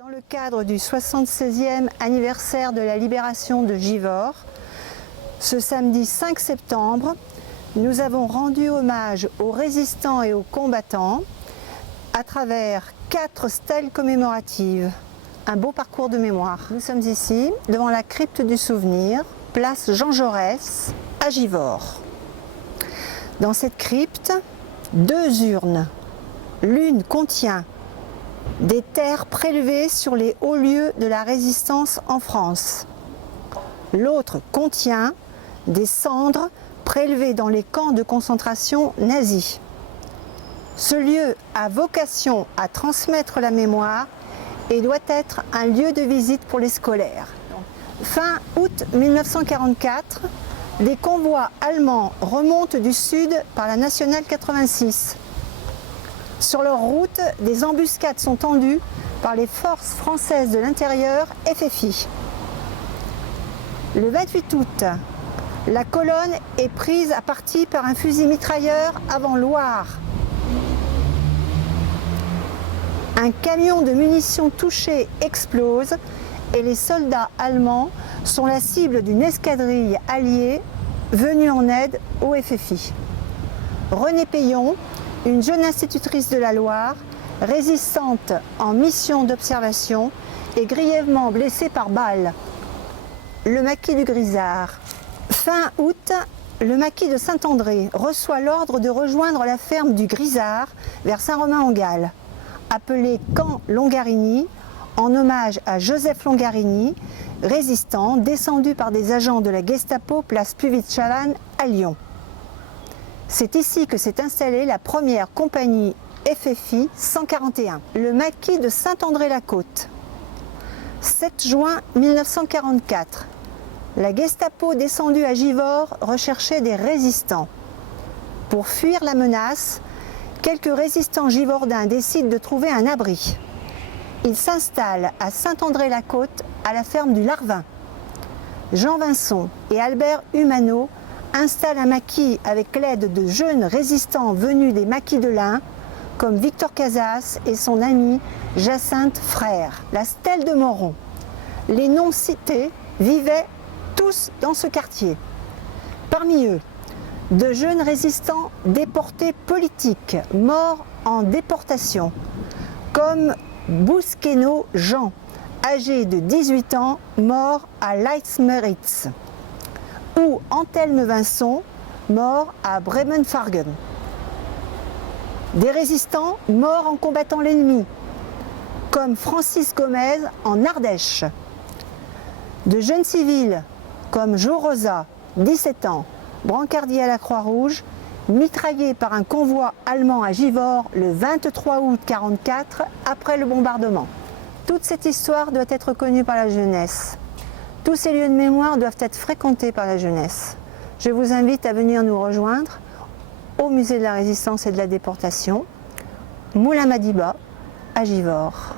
Dans le cadre du 76e anniversaire de la libération de Givors, ce samedi 5 septembre, nous avons rendu hommage aux résistants et aux combattants à travers 4 stèles commémoratives. Un beau parcours de mémoire. Nous sommes ici, devant la crypte du souvenir, place Jean Jaurès, à Givors. Dans cette crypte, 2 urnes. L'une contient des terres prélevées sur les hauts lieux de la résistance en France. L'autre contient des cendres prélevées dans les camps de concentration nazis. Ce lieu a vocation à transmettre la mémoire et doit être un lieu de visite pour les scolaires. Fin août 1944, des convois allemands remontent du sud par la nationale 86. Sur leur route, des embuscades sont tendues par les forces françaises de l'intérieur FFI. Le 28 août, la colonne est prise à partie par un fusil mitrailleur avant Loire. Un camion de munitions touché explose et les soldats allemands sont la cible d'une escadrille alliée venue en aide au FFI. Renée Payon, une jeune institutrice de la Loire, résistante en mission d'observation, est grièvement blessée par balle. Le maquis du Grisard. Fin août, le maquis de Saint-André reçoit l'ordre de rejoindre la ferme du Grisard vers Saint-Romain-en-Galles, appelée Camp Longarini, en hommage à Joseph Longarini, résistant descendu par des agents de la Gestapo place Puvis-Chavannes à Lyon. C'est ici que s'est installée la première compagnie FFI 141. Le maquis de Saint-André-la-Côte. 7 juin 1944. La Gestapo descendue à Givors recherchait des résistants. Pour fuir la menace, quelques résistants givordins décident de trouver un abri. Ils s'installent à Saint-André-la-Côte, à la ferme du Larvin. Jean Vincent et Albert Humanot installe un maquis avec l'aide de jeunes résistants venus des maquis de l'Ain, comme Victor Casas et son ami Jacinthe Frère. La stèle de Moron. Les noms cités vivaient tous dans ce quartier. Parmi eux, de jeunes résistants déportés politiques, morts en déportation, comme Bousqueno Jean, âgé de 18 ans, mort à Leitmeritz, ou Anthelme Vincent, mort à Bremenfargen. Des résistants morts en combattant l'ennemi, comme Francis Gomez en Ardèche. De jeunes civils, comme Jo Rosa, 17 ans, brancardier à la Croix-Rouge, mitraillé par un convoi allemand à Givors le 23 août 1944 après le bombardement. Toute cette histoire doit être connue par la jeunesse. Tous ces lieux de mémoire doivent être fréquentés par la jeunesse. Je vous invite à venir nous rejoindre au Musée de la Résistance et de la Déportation, Moulin Madiba, à Givors.